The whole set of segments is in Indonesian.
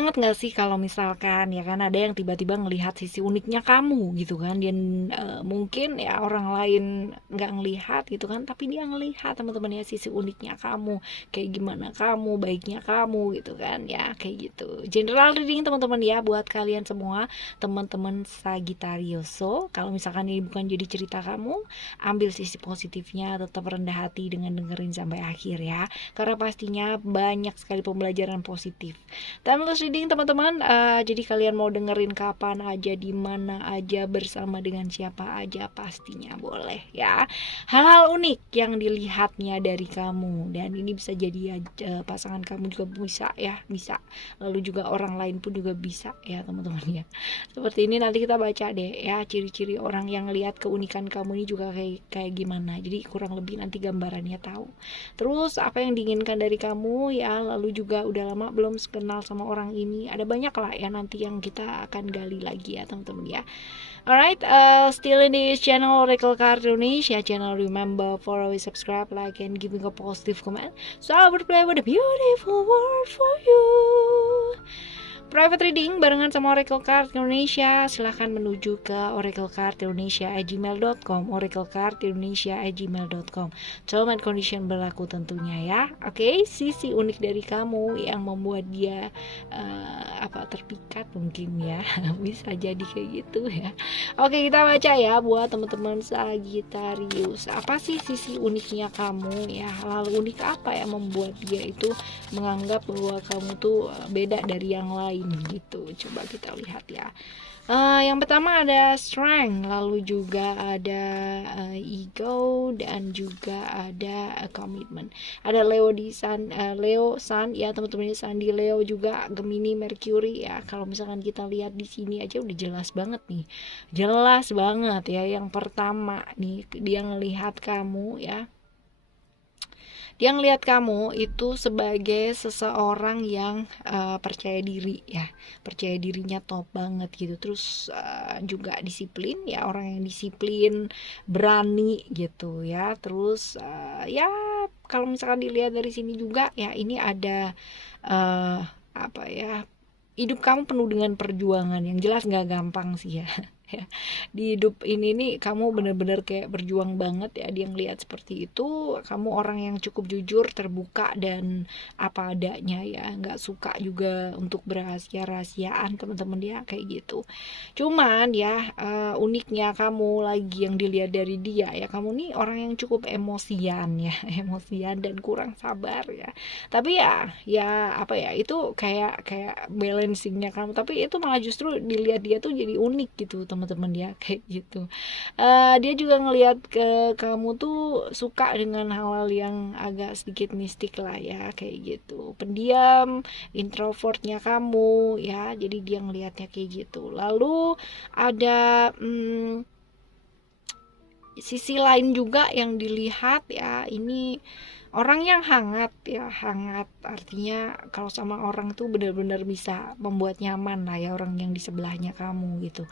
banget nggak sih kalau misalkan ya kan ada yang tiba-tiba ngelihat sisi uniknya kamu gitu kan, dan mungkin ya orang lain nggak ngelihat gitu kan, tapi dia ngelihat teman-teman ya sisi uniknya kamu, kayak gimana kamu, baiknya kamu gitu kan ya, kayak gitu. General reading teman-teman ya buat kalian semua, teman-teman Sagittarius. So kalau misalkan ini bukan jadi cerita kamu, ambil sisi positifnya, tetap rendah hati dengan dengerin sampai akhir ya, karena pastinya banyak sekali pembelajaran positif. Timeless reading teman-teman, jadi kalian mau dengerin kapan aja, di mana aja, bersama dengan siapa aja, pastinya boleh ya. Hal-hal unik yang dilihatnya dari kamu, dan ini bisa jadi pasangan kamu juga bisa ya, bisa. Lalu juga orang lain pun juga bisa ya teman-teman ya. Seperti ini nanti kita baca deh ya, ciri-ciri orang yang lihat keunikan kamu ini juga kayak kayak gimana. Jadi kurang lebih nanti gambarannya tahu. Terus apa yang diinginkan dari kamu ya, lalu juga udah lama belum kenal sama orang ini, ada banyak lah ya nanti yang kita akan gali lagi ya teman-teman ya. Alright, still in this channel Oracle Card Indonesia channel. Remember for always subscribe, like, and giving a positive comment, so I will play with a beautiful word for you. Private reading barengan sama Oracle Card Indonesia, silahkan menuju ke oraclecardindonesia@gmail.com, oraclecardindonesia@gmail.com. Term and condition berlaku tentunya ya. Oke, sisi unik dari kamu yang membuat dia terpikat mungkin ya. Bisa jadi kayak gitu ya. Oke, kita baca ya buat teman-teman Sagittarius. Apa sih sisi uniknya kamu ya? Lalu unik apa yang membuat dia itu menganggap bahwa kamu tuh beda dari yang lain gitu. Coba kita lihat ya. Yang pertama ada strength, lalu juga ada ego, dan juga ada commitment. Ada Leo di Sun, Leo Sun ya teman-teman, Sun di Leo juga Gemini Mercury ya. Kalau misalkan kita lihat di sini aja udah jelas banget nih, jelas banget ya. Yang pertama nih, dia ngelihat kamu ya, dia ngelihat kamu itu sebagai seseorang yang percaya diri ya, percaya dirinya top banget gitu. Terus juga disiplin ya, orang yang disiplin, berani gitu ya. Terus ya kalau misalkan dilihat dari sini juga ya, ini ada apa ya, hidup kamu penuh dengan perjuangan yang jelas nggak gampang sih ya. Ya, di hidup ini nih kamu bener-bener kayak berjuang banget ya. Dia ngelihat seperti itu, kamu orang yang cukup jujur, terbuka, dan apa adanya ya, nggak suka juga untuk berasia-rahasiaan teman-teman dia kayak gitu. Cuman ya uniknya kamu lagi yang dilihat dari dia ya, kamu nih orang yang cukup emosian ya, emosian dan kurang sabar ya. Tapi ya apa ya, itu kayak balancingnya kamu, tapi itu malah justru dilihat dia tuh jadi unik gitu teman-teman ya, kayak gitu. Dia juga ngelihat ke kamu tuh suka dengan hal-hal yang agak sedikit mistik lah ya, kayak gitu. Pendiam, introvertnya kamu ya, jadi dia ngelihatnya kayak gitu. Lalu ada sisi lain juga yang dilihat ya, ini orang yang hangat ya. Hangat artinya kalau sama orang tuh benar-benar bisa membuat nyaman lah ya, orang yang di sebelahnya kamu gitu.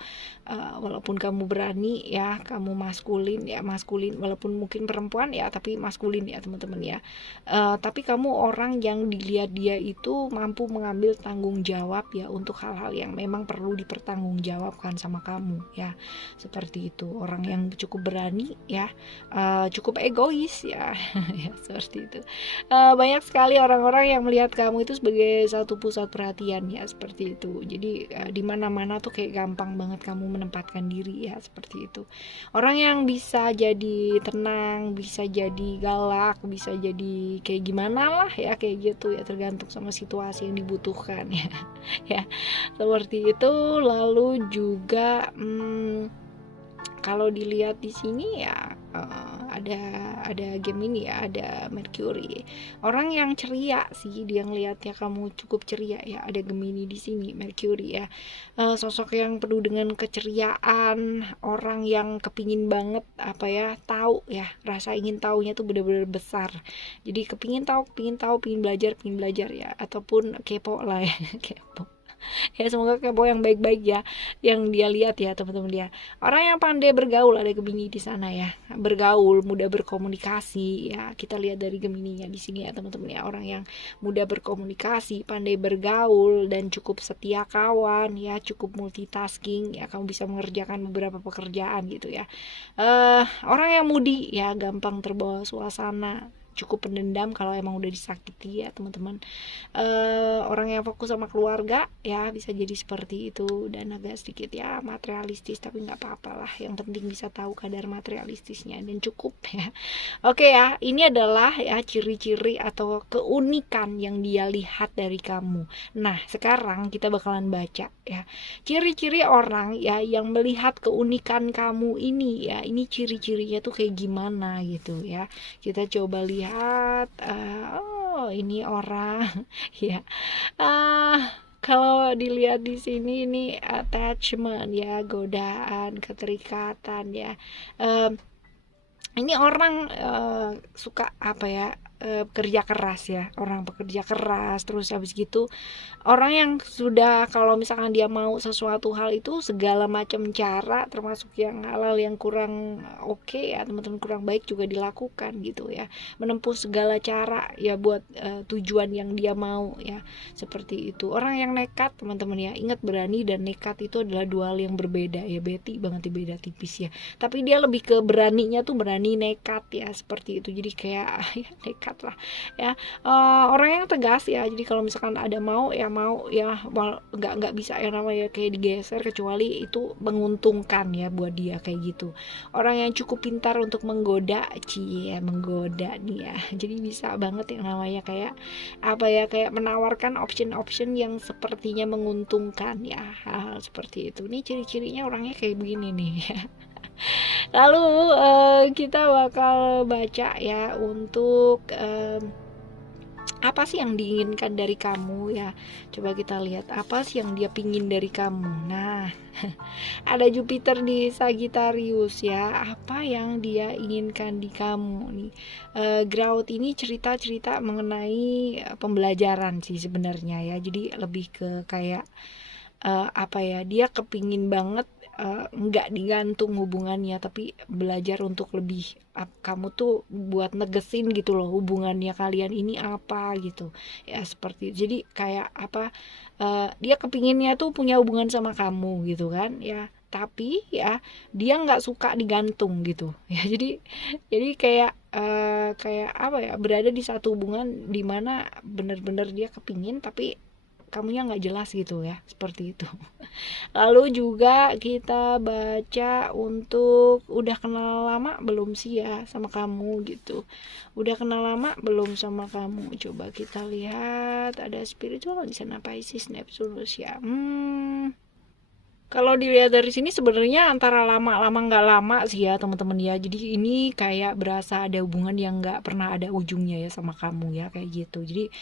Walaupun kamu berani ya, kamu maskulin ya, maskulin, walaupun mungkin perempuan ya tapi maskulin ya teman-teman ya. Tapi kamu orang yang dilihat dia itu mampu mengambil tanggung jawab ya untuk hal-hal yang memang perlu dipertanggungjawabkan sama kamu ya, seperti itu. Orang yang cukup berani ya, cukup egois ya. Ya seperti itu. Banyak sekali orang-orang yang melihat kamu itu sebagai satu pusat perhatian ya, seperti itu. Jadi di mana-mana tuh kayak gampang banget kamu menempatkan diri ya, seperti itu. Orang yang bisa jadi tenang, bisa jadi galak, bisa jadi kayak gimana lah ya, kayak gitu ya, tergantung sama situasi yang dibutuhkan ya. Ya seperti itu. Lalu juga kalau dilihat di sini ya ada Gemini ya, ada Mercury. Orang yang ceria sih, dia ngelihatnya kamu cukup ceria ya, ada Gemini di sini, Mercury ya. Sosok yang penuh dengan keceriaan, orang yang kepingin banget apa ya, tahu ya, rasa ingin tahunya tuh benar-benar besar. Jadi kepingin tahu, pingin belajar ya, ataupun kepo lah ya. Kepo. Ya semoga kepo yang baik-baik ya, yang dia lihat ya teman-teman ya. Orang yang pandai bergaul, ada Gemini di sana ya, bergaul, mudah berkomunikasi ya. Kita lihat dari Gemininya di sini ya teman-teman ya, orang yang mudah berkomunikasi, pandai bergaul, dan cukup setia kawan ya, cukup multitasking ya, kamu bisa mengerjakan beberapa pekerjaan gitu ya. Orang yang moody ya, gampang terbawa suasana, cukup pendendam kalau emang udah disakiti ya teman-teman. Orang yang fokus sama keluarga ya, bisa jadi seperti itu, dan agak sedikit ya materialistis, tapi nggak apa-apa lah, yang penting bisa tahu kadar materialistisnya dan cukup ya. Oke ya, ini adalah ya ciri-ciri atau keunikan yang dia lihat dari kamu. Nah sekarang kita bakalan baca ya ciri-ciri orang ya yang melihat keunikan kamu ini ya, ini ciri-cirinya tuh kayak gimana gitu ya. Kita coba lihat. Oh ini orang ya. Kalau dilihat di sini ini attachment ya, godaan, keterikatan ya. Ini orang suka apa ya, kerja keras ya, orang pekerja keras. Terus habis gitu orang yang sudah, kalau misalkan dia mau sesuatu hal itu segala macam cara, termasuk yang halal yang kurang oke ya teman-teman, kurang baik juga dilakukan gitu ya, menempuh segala cara ya buat tujuan yang dia mau ya, seperti itu. Orang yang nekat teman-teman ya, ingat berani dan nekat itu adalah dua hal yang berbeda ya, beda beda tipis ya, tapi dia lebih ke beraninya tuh berani nekat ya, seperti itu. Jadi kayak ya nekat lah ya. Orang yang tegas ya, jadi kalau misalkan ada mau ya mau ya, nggak bisa yang namanya kayak digeser, kecuali itu menguntungkan ya buat dia, kayak gitu. Orang yang cukup pintar untuk menggoda, menggoda nih ya, jadi bisa banget yang namanya kayak apa ya, kayak menawarkan option-option yang sepertinya menguntungkan ya, hal seperti itu. Nih ciri-cirinya orangnya kayak begini nih ya. Lalu kita bakal baca ya untuk apa sih yang diinginkan dari kamu ya. Coba kita lihat apa sih yang dia pingin dari kamu. Nah ada Jupiter di Sagittarius ya, apa yang dia inginkan di kamu nih. Growth ini cerita-cerita mengenai pembelajaran sih sebenarnya ya, jadi lebih ke kayak apa ya, dia kepingin banget nggak digantung hubungannya, tapi belajar untuk lebih kamu tuh buat negesin gitu loh hubungannya kalian ini apa gitu ya, seperti itu. Jadi kayak apa, dia kepinginnya tuh punya hubungan sama kamu gitu kan ya, tapi ya dia nggak suka digantung gitu ya. Jadi kayak apa ya, berada di satu hubungan dimana bener-bener dia kepingin tapi kamunya nggak jelas gitu ya, seperti itu. Lalu juga kita baca untuk udah kenal lama belum sih ya sama kamu gitu. Udah kenal lama belum sama kamu. Coba kita lihat, ada spiritual di sana, Pisces, Neptunus ya. Kalau dilihat dari sini sebenarnya antara lama-lama nggak lama sih ya teman-teman ya. Jadi ini kayak berasa ada hubungan yang nggak pernah ada ujungnya ya sama kamu ya, kayak gitu. Jadi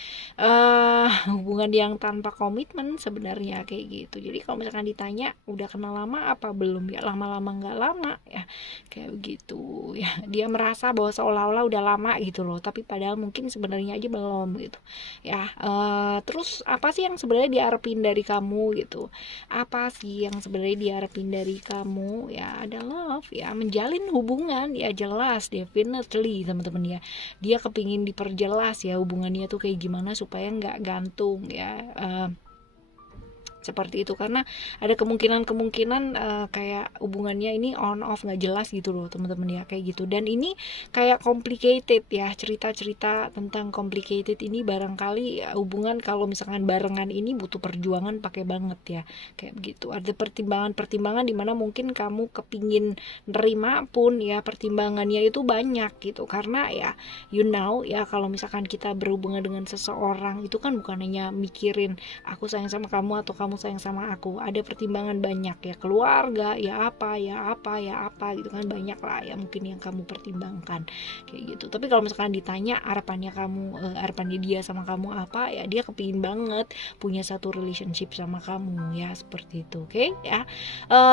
hubungan yang tanpa komitmen sebenarnya, kayak gitu. Jadi kalau misalkan ditanya udah kenal lama apa belum ya, lama-lama nggak lama ya, kayak begitu ya. Dia merasa bahwa seolah-olah udah lama gitu loh, tapi padahal mungkin sebenarnya aja belum gitu ya. Terus apa sih yang sebenarnya diharapin dari kamu gitu? Apa sih yang sebenarnya diharapin dari kamu ya? Ada love ya, menjalin hubungan ya, jelas definitely teman-teman ya. Dia kepingin diperjelas ya hubungannya tuh kayak gimana supaya nggak gantung ya, seperti itu. Karena ada kemungkinan kayak hubungannya ini on off nggak jelas gitu loh teman-teman ya, kayak gitu. Dan ini kayak complicated ya, cerita-cerita tentang complicated ini barangkali hubungan kalau misalkan barengan ini butuh perjuangan pakai banget ya, kayak begitu. Ada pertimbangan-pertimbangan dimana mungkin kamu kepingin nerima pun ya pertimbangannya itu banyak gitu, karena ya ya kalau misalkan kita berhubungan dengan seseorang itu kan bukan hanya mikirin aku sayang sama kamu atau kamu sayang sama aku, ada pertimbangan banyak ya, keluarga ya apa gitu kan, banyak lah ya mungkin yang kamu pertimbangkan kayak gitu. Tapi kalau misalkan ditanya harapannya dia sama kamu apa ya, dia kepingin banget punya satu relationship sama kamu ya, seperti itu. Oke ya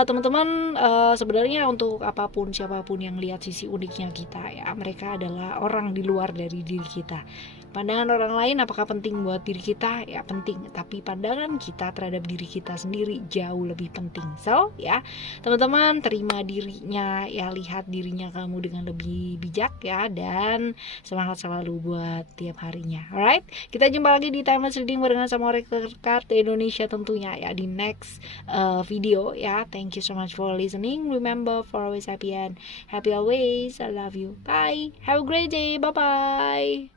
teman-teman, sebenarnya untuk siapapun yang lihat sisi uniknya kita ya, mereka adalah orang di luar dari diri kita. Pandangan orang lain apakah penting buat diri kita? Ya penting, tapi pandangan kita terhadap diri kita sendiri jauh lebih penting. So ya teman-teman, terima dirinya ya, lihat dirinya kamu dengan lebih bijak ya, dan semangat selalu buat tiap harinya. Alright, kita jumpa lagi di Timeless Reading barengan sama Oracle Card Indonesia tentunya ya di next video ya. Thank you so much for listening. Remember for always happy and happy always. I love you. Bye. Have a great day. Bye bye.